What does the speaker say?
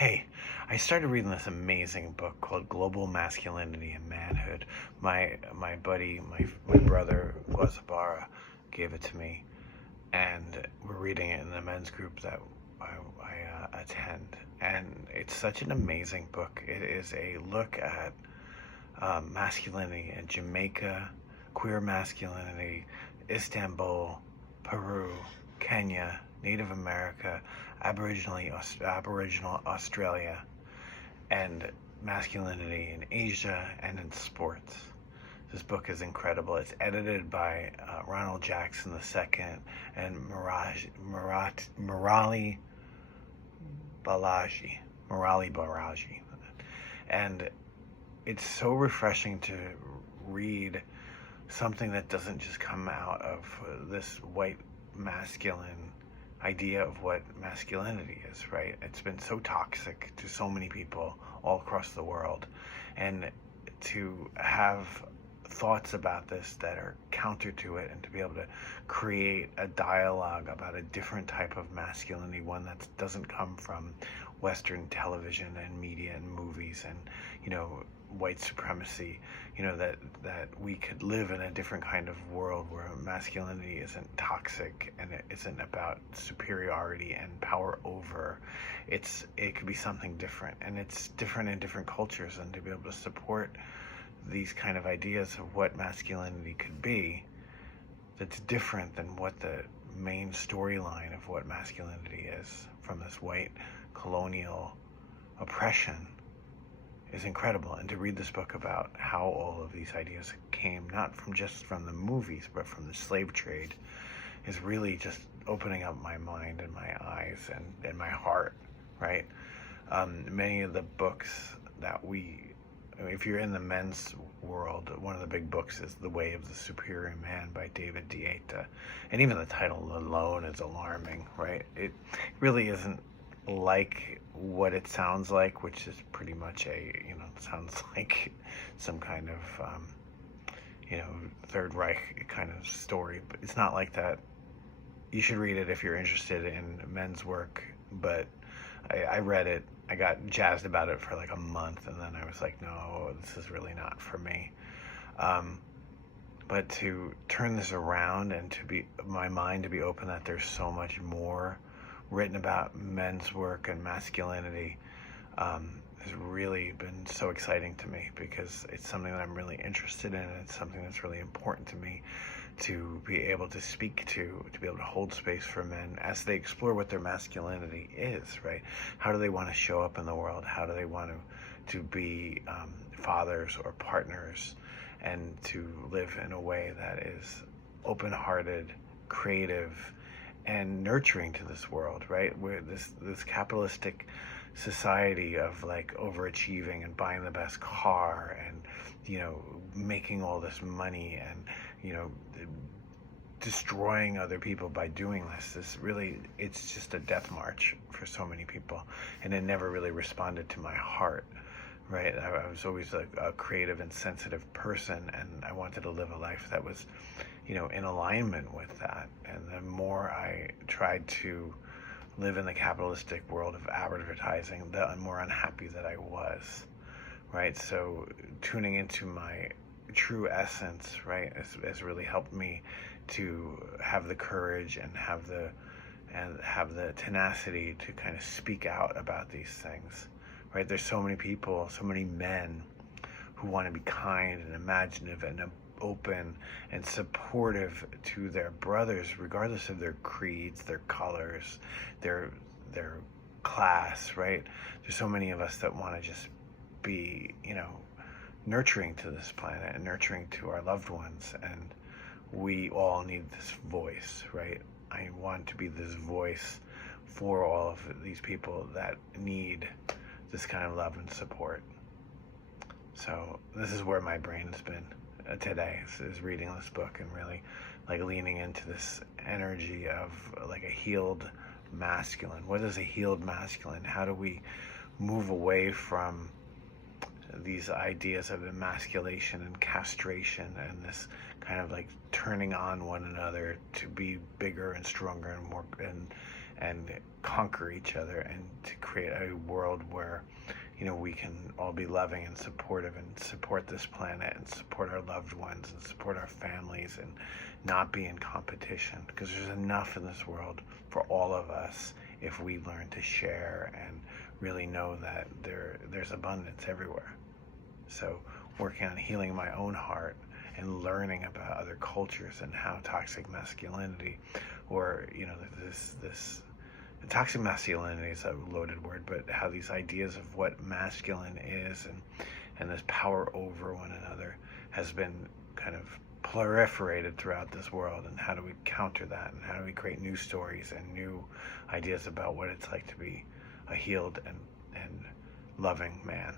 Hey, I started reading this amazing book called Global Masculinity and Manhood. My buddy, my brother Guazabara gave it to me, and we're reading it in the men's group that I attend. And it's such an amazing book. It is a look at masculinity in Jamaica, queer masculinity, Istanbul, Peru, Kenya, Native America, Aboriginal Australia, and masculinity in Asia and in sports. This book is incredible. It's edited by Ronald Jackson II and Muraji Balaji. And it's so refreshing to read something that doesn't just come out of this white masculine idea of what masculinity is, right? It's been so toxic to so many people all across the world. And to have thoughts about this that are counter to it, and to be able to create a dialogue about a different type of masculinity, one that doesn't come from Western television and media and movies and, white supremacy, that we could live in a different kind of world where masculinity isn't toxic and it isn't about superiority and power over. It could be something different, and it's different in different cultures. And to be able to support these kind of ideas of what masculinity could be, that's different than what the main storyline of what masculinity is from this white colonial oppression, is incredible. And to read this book about how all of these ideas came, not from just from the movies, but from the slave trade, is really just opening up my mind and my eyes and my heart, right? Many of the books that if you're in the men's world, one of the big books is The Way of the Superior Man by David Dieta. And even the title alone is alarming, right? It really isn't like what it sounds like, which is pretty much sounds like some kind of, Third Reich kind of story. But it's not like that. You should read it if you're interested in men's work. But I read it, I got jazzed about it for like a month, and then I was like, no, this is really not for me. But to turn this around and my mind to be open that there's so much more written about men's work and masculinity has really been so exciting to me, because it's something that I'm really interested in, and it's something that's really important to me to be able to speak to be able to hold space for men as they explore what their masculinity is, right? How do they want to show up in the world? How do they want to be fathers or partners, and to live in a way that is open-hearted, creative, and nurturing to this world, right? Where this capitalistic society of like overachieving and buying the best car and making all this money and destroying other people by doing this really, it's just a death march for so many people, and it never really responded to my heart, right? I was always a creative and sensitive person, and I wanted to live a life that was in alignment with that. And the more I tried to live in the capitalistic world of advertising, the more unhappy that I was, right? So tuning into my true essence, right, has really helped me to have the courage and have the tenacity to kind of speak out about these things, right? There's so many people, so many men who want to be kind and imaginative and open and supportive to their brothers, regardless of their creeds, their colors, their class, right? There's so many of us that want to just be, nurturing to this planet and nurturing to our loved ones, and we all need this voice, right? I want to be this voice for all of these people that need this kind of love and support. So this is where my brain has been today, is reading this book and really like leaning into this energy of like a healed masculine. What is a healed masculine? How do we move away from these ideas of emasculation and castration and this kind of like turning on one another to be bigger and stronger and more and conquer each other, and to create a world where, you know, we can all be loving and supportive and support this planet and support our loved ones and support our families and not be in competition, because there's enough in this world for all of us if we learn to share and really know that there's abundance everywhere. So working on healing my own heart and learning about other cultures and how toxic masculinity, or, you know, this toxic masculinity is a loaded word, but how these ideas of what masculine is and this power over one another has been kind of proliferated throughout this world, and how do we counter that, and how do we create new stories and new ideas about what it's like to be a healed and loving man.